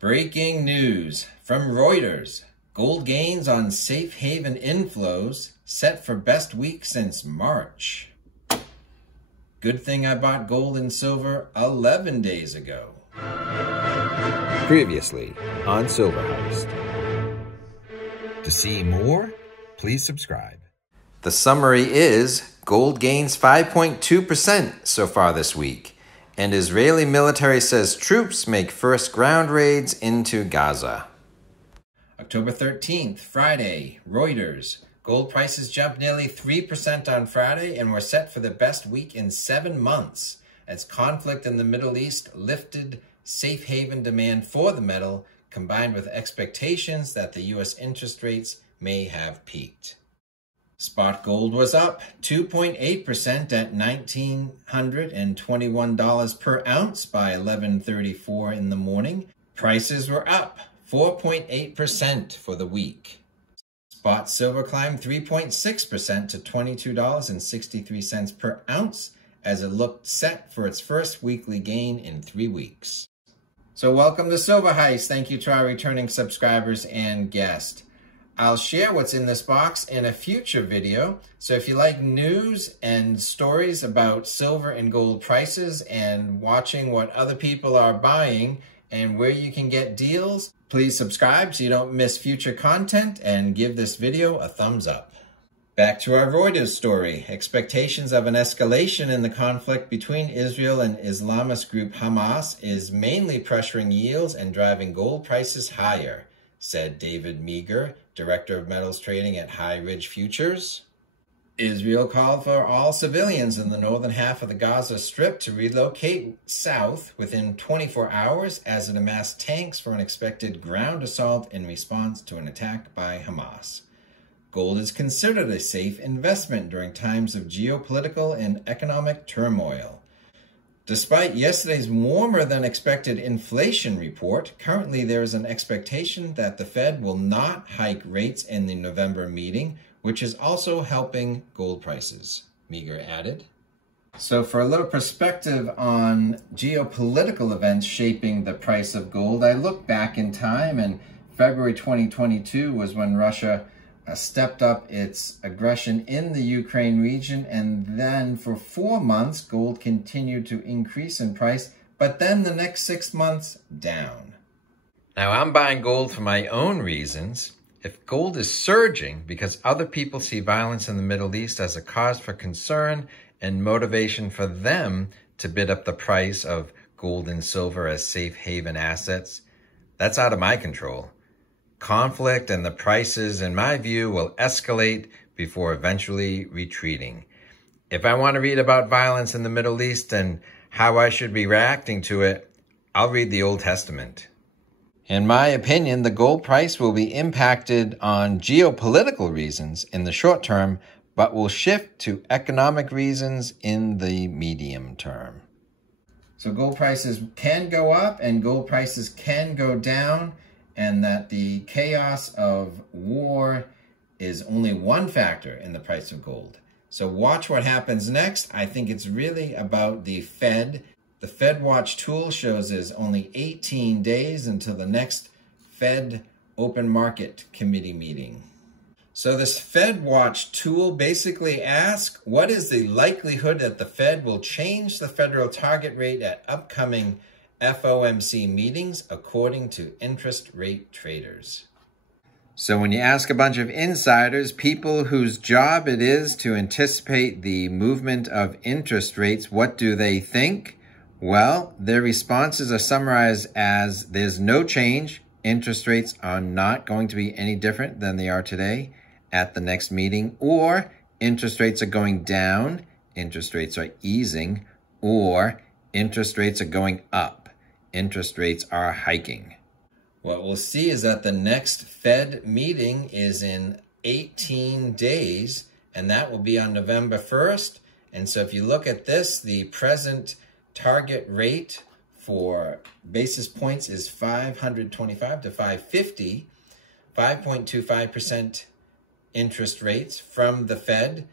Breaking news from Reuters. Gold gains on safe haven inflows set for best week since March. Good thing I bought gold and silver 11 days ago. Previously on Silver Heist. To see more, please subscribe. The summary is gold gains 5.2% so far this week, and Israeli military says troops make first ground raids into Gaza. October 13th, Friday, Reuters. Gold prices jumped nearly 3% on Friday and were set for the best week in 7 months as conflict in the Middle East lifted safe haven demand for the metal, combined with expectations that the U.S. interest rates may have peaked. Spot gold was up 2.8% at $1,921 per ounce by 11:34 in the morning. Prices were up 4.8% for the week. Spot silver climbed 3.6% to $22.63 per ounce as it looked set for its first weekly gain in 3 weeks. So welcome to Silver Heist. Thank you to our returning subscribers and guests. I'll share what's in this box in a future video. So if you like news and stories about silver and gold prices and watching what other people are buying and where you can get deals, please subscribe so you don't miss future content and give this video a thumbs up. Back to our Reuters story. Expectations of an escalation in the conflict between Israel and Islamist group Hamas is mainly pressuring yields and driving gold prices higher, said David Meager, Director of Metals Trading at High Ridge Futures. Israel called for all civilians in the northern half of the Gaza Strip to relocate south within 24 hours as it amassed tanks for an expected ground assault in response to an attack by Hamas. Gold is considered a safe investment during times of geopolitical and economic turmoil. Despite yesterday's warmer than expected inflation report, currently there is an expectation that the Fed will not hike rates in the November meeting, which is also helping gold prices, Meager added. So for a little perspective on geopolitical events shaping the price of gold, I look back in time, and February 2022 was when Russia stepped up its aggression in the Ukraine region, and then for 4 months gold continued to increase in price, but then the next 6 months down. Now I'm buying gold for my own reasons. If gold is surging because other people see violence in the Middle East as a cause for concern and motivation for them to bid up the price of gold and silver as safe haven assets, that's out of my control. Conflict and the prices, in my view, will escalate before eventually retreating. If I want to read about violence in the Middle East and how I should be reacting to it, I'll read the Old Testament. In my opinion, the gold price will be impacted on geopolitical reasons in the short term, but will shift to economic reasons in the medium term. So gold prices can go up and gold prices can go down, and that the chaos of war is only one factor in the price of gold. So watch what happens next. I think it's really about the Fed. The Fed Watch tool shows there's only 18 days until the next Fed Open Market Committee meeting. So this Fed Watch tool basically asks, what is the likelihood that the Fed will change the federal target rate at upcoming FOMC meetings according to interest rate traders? So when you ask a bunch of insiders, people whose job it is to anticipate the movement of interest rates, what do they think? Well, their responses are summarized as there's no change. Interest rates are not going to be any different than they are today at the next meeting, or interest rates are going down, interest rates are easing, or interest rates are going up. Interest rates are hiking. What we'll see is that the next Fed meeting is in 18 days, and that will be on November 1st. And so if you look at this, the present target rate for basis points is 525 to 550, 5.25% interest rates from the Fed.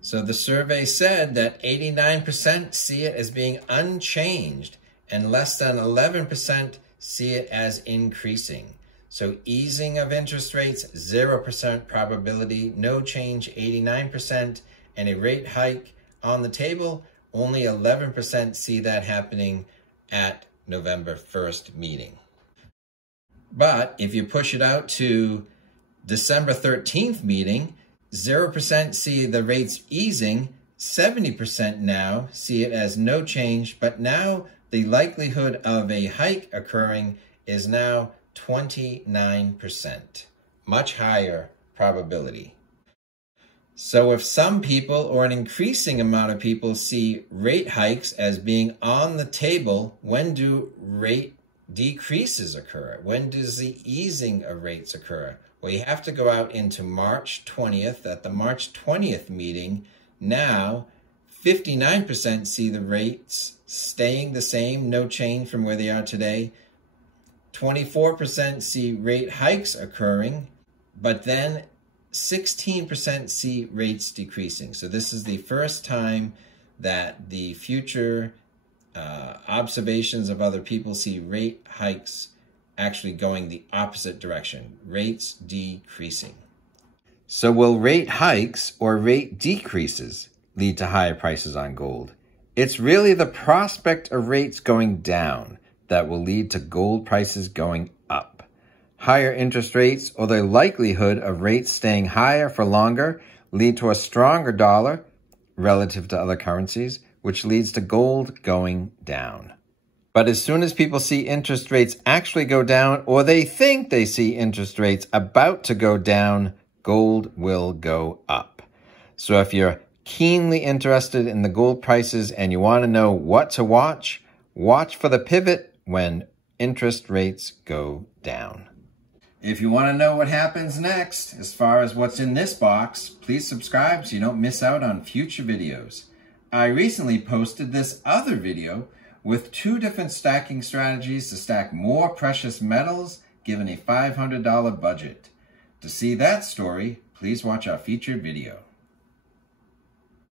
So the survey said that 89% see it as being unchanged, and less than 11% see it as increasing. So easing of interest rates, 0% probability, no change, 89%, and a rate hike on the table, only 11% see that happening at November 1st meeting. But if you push it out to December 13th meeting, 0% see the rates easing, 70% now see it as no change, but now the likelihood of a hike occurring is now 29%, much higher probability. So if some people or an increasing amount of people see rate hikes as being on the table, when do rate decreases occur? When does the easing of rates occur? Well, you have to go out into March 20th. At the March 20th meeting, now 59% see the rates staying the same, no change from where they are today. 24% see rate hikes occurring, but then 16% see rates decreasing. So this is the first time that the future observations of other people see rate hikes actually going the opposite direction, rates decreasing. So will rate hikes or rate decreases lead to higher prices on gold? It's really the prospect of rates going down that will lead to gold prices going up. Higher interest rates or the likelihood of rates staying higher for longer lead to a stronger dollar relative to other currencies, which leads to gold going down. But as soon as people see interest rates actually go down, or they think they see interest rates about to go down, gold will go up. So if you're keenly interested in the gold prices and you want to know what to watch, watch for the pivot when interest rates go down. If you want to know what happens next, as far as what's in this box, please subscribe so you don't miss out on future videos. I recently posted this other video with 2 different stacking strategies to stack more precious metals given a $500 budget. To see that story, please watch our featured video.